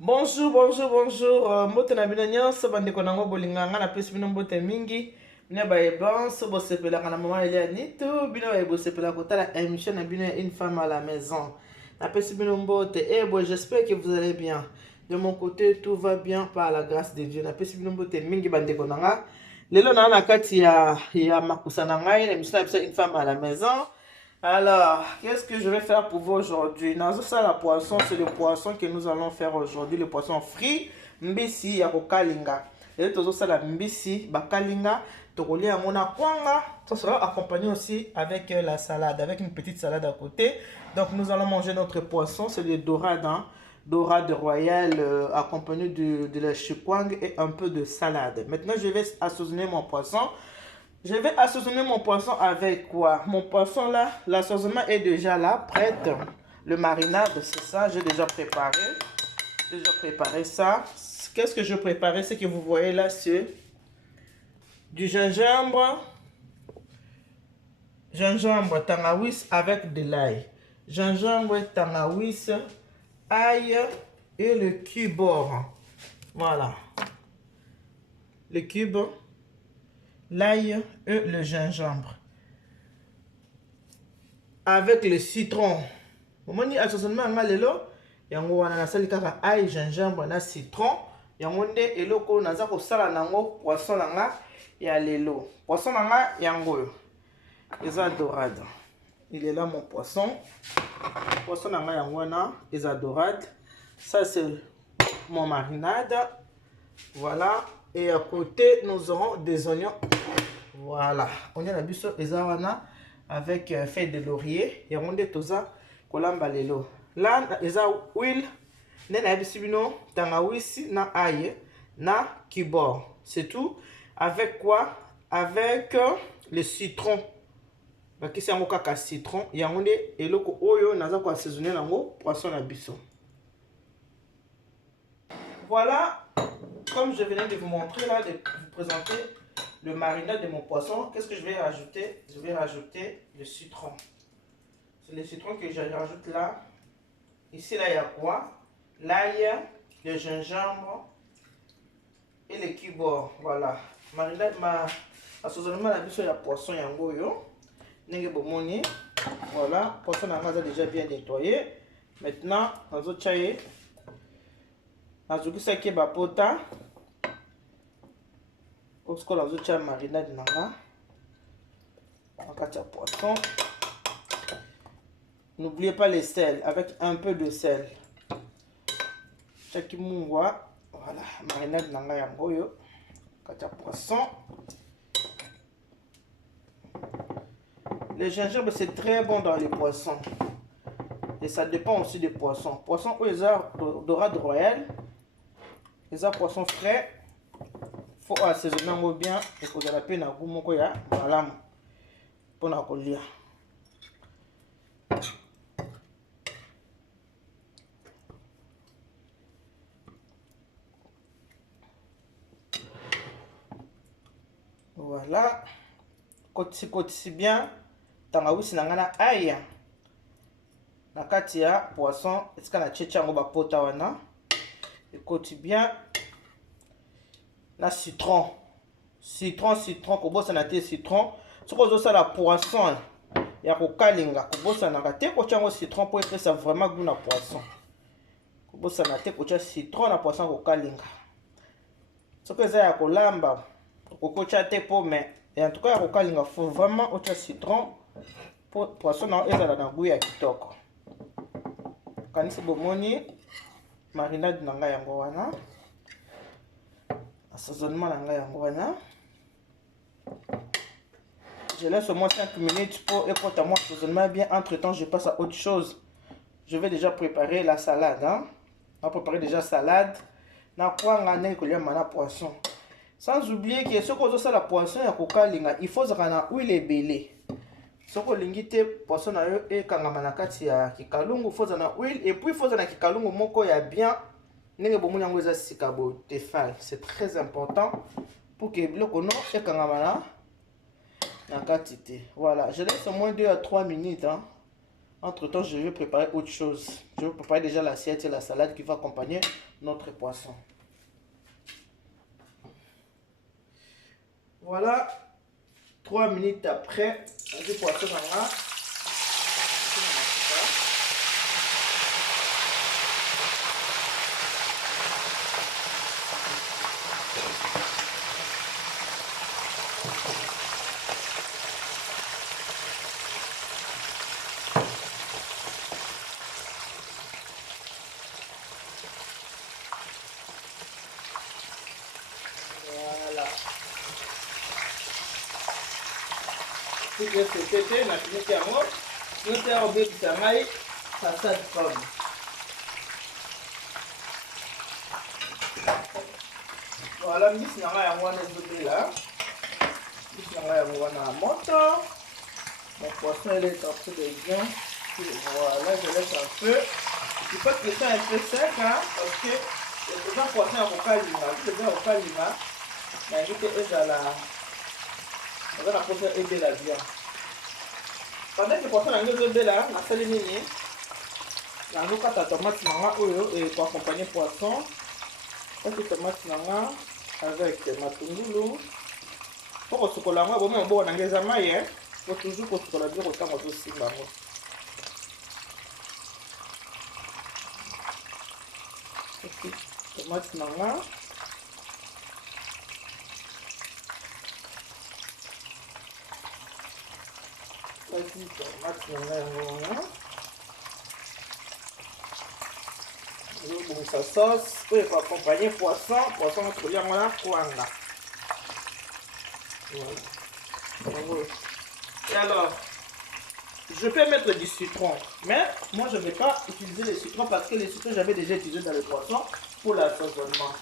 Bonjour, bonjour, bonjour. Mbote na bino nyonso bandeko nango bolinganga na pesi bino mbote mingi. Bino bayeban so bosepelaka na mama Elia Nitu. Bino bosepelaka kotala émission na bino une femme à la maison. Na pesi bino mbote. Eh bon, j'espère que vous allez bien. De mon côté, tout va bien par la grâce de Dieu. Na pesi bino mbote mingi bandeko nanga. Lelo na kati ya makusa na ngai na émission na une femme à la maison. Alors, qu'est-ce que je vais faire pour vous aujourd'hui? Dans ça, la poisson, c'est le poisson que nous allons faire aujourd'hui. Le poisson frit, mbisi ya kokalinga. Et tout ça, la mbisi, bakalinga, tokolia mona kwanga. Ça sera accompagné aussi avec la salade, avec une petite salade à côté. Donc, nous allons manger notre poisson, c'est le dorade, hein? Dorade royale accompagné de la chikwang et un peu de salade. Maintenant, je vais assaisonner mon poisson. Je vais assaisonner mon poisson avec quoi? Mon poisson là, l'assaisonnement est déjà là, prête. Le marinade, c'est ça, j'ai déjà préparé. J'ai déjà préparé ça. Qu'est-ce que je préparais? Ce que vous voyez là, c'est du gingembre. Gingembre, tangawiz avec de l'ail. Gingembre, tangawiz, ail et le cube. Voilà. Le cube. L'ail et le gingembre. Avec le citron. Moment ni assaisonnement nga lelo yango wana nasali kaka ail, gingembre na citron. Yango nde eloko naza kosala nango poisson nanga ya lelo. Poisson nanga yango eza dorade. Il est là mon poisson. Poisson nanga yango wana eza dorade. Ça c'est mon marinade. Voilà. Et à côté, nous aurons des oignons. Voilà. Oignon na biso ezawana avec feuille de laurier. Et on dit tout ça. Kolamba lelo. Là, eza huile. Nena bisibino tangawizi na ail na kibor. C'est tout. Avec quoi? Avec le citron. Baki c'est un kaka citron. Et on dit eloko oyo naza ko assaisonner nango poisson na biso. Voilà. Comme je venais de vous montrer là, de vous présenter le marinade de mon poisson, qu'est-ce que je vais rajouter? Je vais rajouter le citron. C'est le citron que je rajoute là. Ici, là, il y a quoi? L'ail, le gingembre et le kibor. Voilà. Marinade, assaisonnement la biso ya poisson yango yo. Nenge bomoni. Voilà. Poisson a déjà bien nettoyé. Maintenant, dans autre chaye. Nazuki ki bapota osko nazo tia marinade nanga nakati ya poisson. N'oubliez pas les sel, avec un peu de sel. Chaki mungwa, voilà, marinade nanga yango yo nakati ya poisson. Le gingembre c'est très bon dans les poissons. Et ça dépend aussi des poissons. Poisson oeza dorade royale. Les poissons frais, il faut assaisonner bien et que vous avez un goût moko ya malamu pour na kolia. Voilà. Kotisi bien tangawizi na ngana ail na kati ya poisson esika na tchetcha ngo ba pota wana. Écoute bien la citron, kobosa na te citron. Ce que vous la poisson ya kokalinga kobosa na te ko chango citron pour faire ça vraiment goût na poisson. Kobosa na te ko cha citron na poisson kokalinga. Ce que ça ya kolamba ko cha te po mais et en tout cas ya kokalinga faut vraiment au cha citron pour poisson na ezala na goût ya kitoko. Kanisi bomoni marinade nanga yango wana, assaisonnement nanga yango wana. Je laisse au moins 5 minutes pour écouter mon assaisonnement bien. Entre temps, je passe à autre chose. Je vais déjà préparer la salade. Hein? On va préparer déjà salade. Na quoi ngane kolia mana poisson. Sans oublier que ce qu'on a la poisson ya kokalinga, il faut zana huile ebele. Ce qu'on lingite poisson na yo e kangama na kati ya kikalungu, faut zana huile et puis faut zana kikalungu moko ya bien. C'est très important pour que le kono et kangamana na katite. Voilà, je laisse au moins 2 à 3 minutes hein, Entre-temps, je vais préparer autre chose. Je vais préparer déjà l'assiette et la salade qui va accompagner notre poisson. Voilà. 3 minutes après, le poisson là. Voilà. Tout bien sauté, la finité à moi. Nous avons oublié de travailler, ça de pomme. Voilà, Miss Nara et moi, nous là. Miss Nara et moi, on a moto. Mon poisson, il est en train de bien. Voilà, je laisse un peu. Il faut que ça un peu sec, hein, parce que les gens poisson en calima, les gens en calima, mais il faut à la. On va la poser aider la bien. Pendant que le poisson a un là, la salle mini. La noix de tomate et pour accompagner le poisson. La tomate avec matungulu. Pour que ce soit là, on va bon les amailles. Faut toujours que ce soit bien autant aussi là. Tomate sa sauce pour accompagner le poisson pour lire moi là. Et alors, je peux mettre du citron, mais moi je ne vais pas utiliser le citron parce que le citron j'avais déjà utilisé dans le poisson pour l'assaisonnement.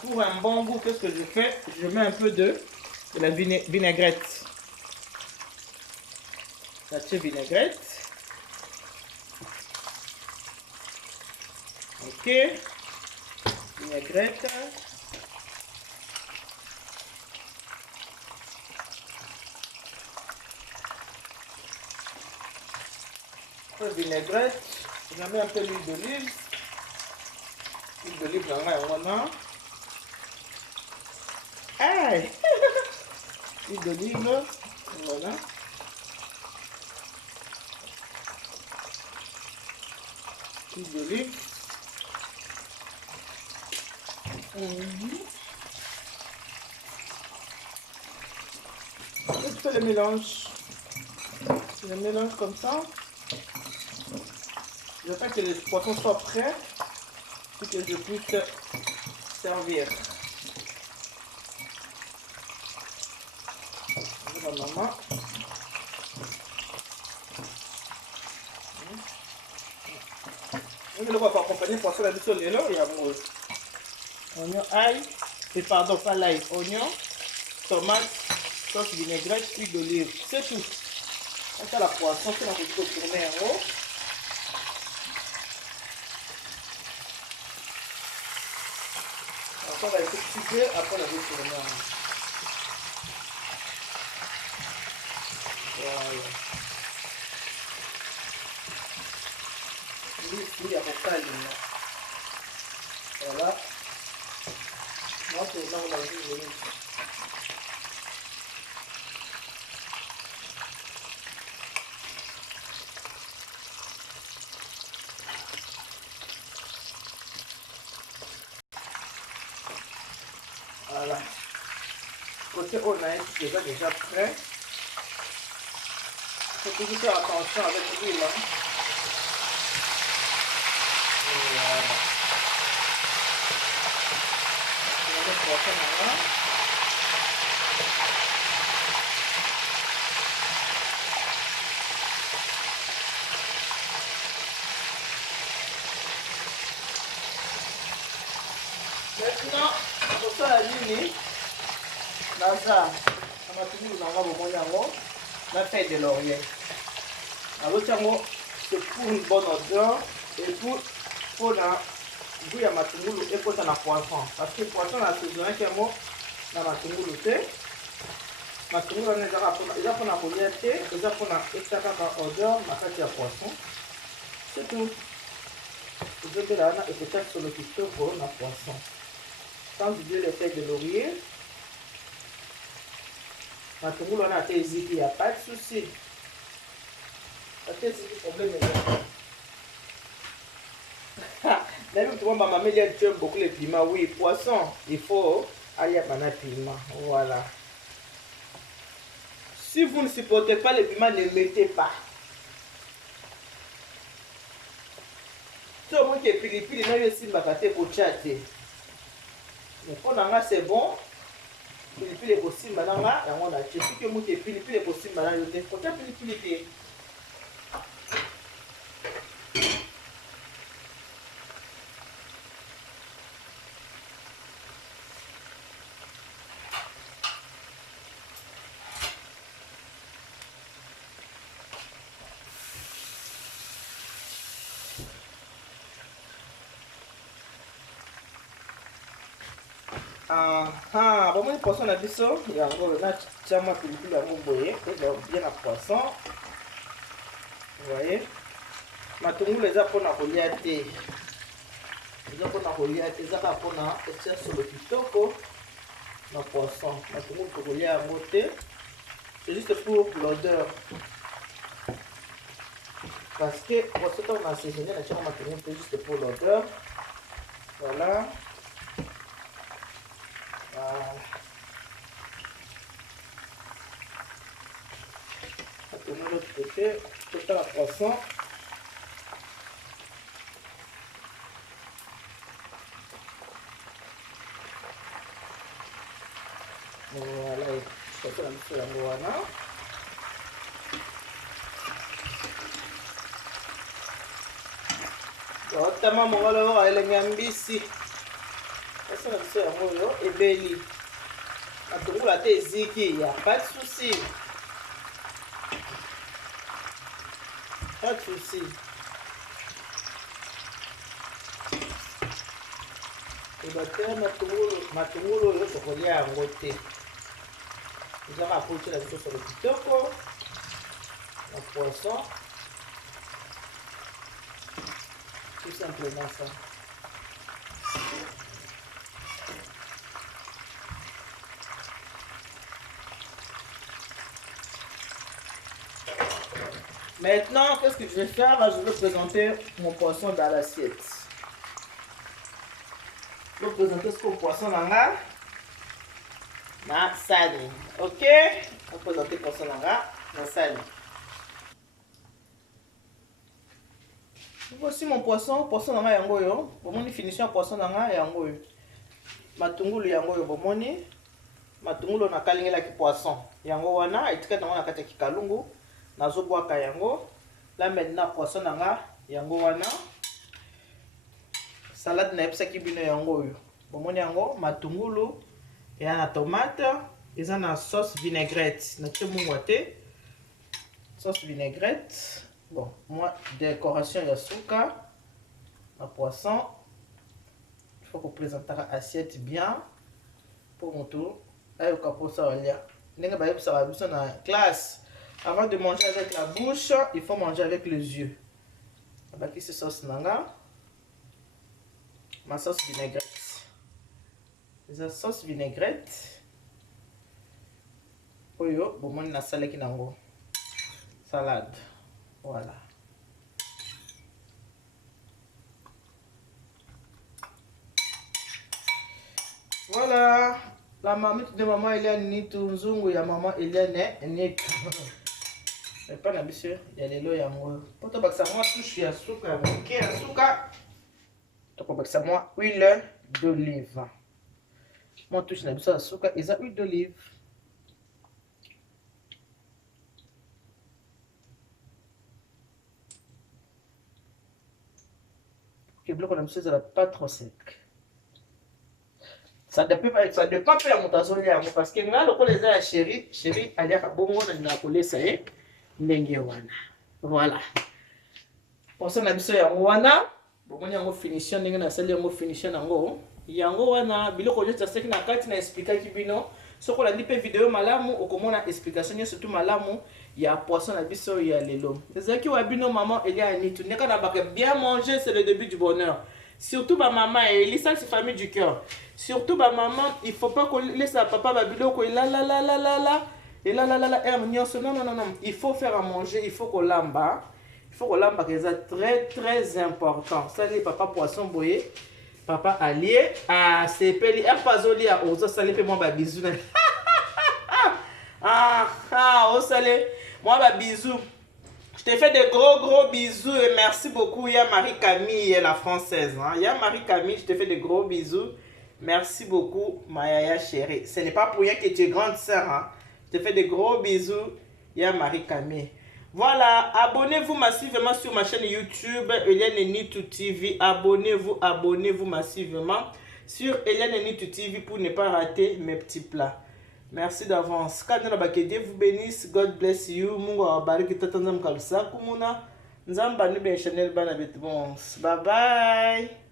Pour un bon goût, qu'est-ce que je fais? Je mets un peu de la vinaigrette. La vinaigrette. Ok. Vinaigrette. Vinaigrette. Je mets un peu d'huile d'olive. L'huile d'olive dans la Aïe. L'huile d'olive. Voilà. L'huile d'olive. Je fais le mélange. Je mélange comme ça. Je fais que les poissons soient prêts pour que je puisse servir. Maman. On va accompagner le poisson là sur les lots et amour. Oignon, ail, et pardon, pas l'ail, oignon, tomate, sauce vinaigrette, huile d'olive. C'est tout. On fait la poisson, c'est la petite tourner en haut. On va essayer de couper après la tourner en haut. Voilà. Il y a pour ça, voilà. Moi, c'est là où on a vu le voilà. Côté honnête, c'est déjà prêt. Il faut toujours faire attention avec l'huile. Voilà. Maintenant, pour ça, la ligne, ça, on va finir la feuille de laurier. Alors, c'est pour une bonne odeur et pour la bouille à matungulu et pour la poisson. Parce que le poisson, la saison est moi, la matungulu, matungulu, il y a pour la poliette, il y a pour la odeur, la poisson. C'est tout. Je vais là et peut-être sur le kitoko na poisson. Sans oublier les feuilles de laurier. Matungulu on a été hésité, il n'y a pas de souci. Peut-être c'est problème. Même tout le monde m'a dit que tu aimes beaucoup les piments. Oui, poisson, il faut aller à un piment. Voilà. Si vous ne supportez pas les piments, ne mettez pas. Tout le monde qui est pilipili, il y a aussi bakate kochate. Mais pour nous, c'est bon. Pilipili est possible maintenant. Et on a tué. Si que vous qui pilipili est possible maintenant, il y a pilipili. Bon, les poissons à biseau, il y a encore là, tu as ma pellicule à mon boyer, bien à poisson. Vous voyez, maintenant les a pour la reliate, les a pour la reliate, les a pour la faire sur le kitoko, ma poisson. Maintenant pour relier à monter, c'est juste pour l'odeur. Parce que pour ce temps on a assaisonné, la chair maintenant c'est juste pour l'odeur. Voilà. De l'autre côté, tout à la poisson. Voilà, je vais faire la moana. Notamment, mon alors, elle est ambitieux. Ça, c'est un moyo et belly. Quand la tête ziki, il n'y a pas de souci. Pas de souci. Et le terme matungulu, je peux relier à côté. Nous allons approcher la vitesse sur le kitoko, le poisson. Tout simplement ça. Maintenant, qu'est-ce que je vais faire? Je vais présenter mon poisson dans l'assiette. Je vais présenter ce poisson dans la salle. Ok? Je vais présenter le poisson dans la salle. Voici mon poisson dans la yangoyo. Bomoni finition poisson dans la yangoyo. Matungulu yangoyo bomoni. Matungulu na kalingela ki poisson. Yango wana etika na wana kata ki kalungu. Nazobwaka yango. Là maintenant poisson nanga yango wana. Salade na epsaki bino yango oyo. Bomoni yango matungulu et na tomate, eza na sauce vinaigrette. Na tie mungwa te. Sauce vinaigrette. Bon, moi décoration ya suka na poisson. Il faut qu'on présente l'assiette bien pour mon tour. Ayo kaposa walia. Nenga ba yebsa ba biso na classe. Avant de manger avec la bouche, il faut manger avec les yeux. Avec cette sauce nanga, ma sauce vinaigrette. La sauce vinaigrette. Oyo, bon, on a salé qui nango. Salade. Voilà. Voilà. La mamite de maman Eliane Nitu Nzungu ya maman Eliane Nitu. Mais pas monsieur, il y a les lois à moi. Pour toi, ça moi touche à sucre, ok, à sucre. Donc, ça moi huile d'olive. Moi touche à sucre, et ça huile d'olive. Ok, bloc on a monsieur, ça pas trop sec. Ça dépend pas de mon tasoli à moi parce que moi, le collège à chérie, elle a bon on a collé ça est. Ndenge wana. Voilà. Pour ça na biso ya wana, bomoni yango finition ndenge na sali yango finition nango. Yango wana biloko nyonso seki na kati na expliquer ki bino. Soko la ndipe vidéo malamu okomona explication nyonso surtout malamu Il y a poisson la biso, il y a les lots. C'est qui wabino maman il y a ni tout. Bien manger c'est le début du bonheur. Surtout ma maman et les ça c'est famille du cœur. Surtout ma maman, il faut pas qu'on laisse papa babilo ko la la la la la la et la la la la non non non non, il faut faire à manger, il faut qu'on lamba. Il faut qu'on lamba que c'est très très important. Ça les papa poisson boyé. Papa allié à CPL Pazoli à Ozo salé fait moi bisous. Au salé. Moi, bisous. Je te fais de gros bisous et merci beaucoup. Il y a Marie-Camille, la française. Il y a Marie-Camille, je te fais de gros bisous. Merci beaucoup, Maya chérie. Ce n'est pas pour rien que tu es grande sœur. Je te fais de gros bisous. Il y a Marie-Camille. Voilà, abonnez-vous massivement sur ma chaîne YouTube, Eliane Nitu TV. Abonnez-vous massivement sur Eliane Nitu TV pour ne pas rater mes petits plats. Merci d'avance. Quand Dieu vous bénisse, God bless you. Mungu awabariki tata nzamkalisa kumuna. Nzamba ni ben Chanel bana bit bons. Bye bye.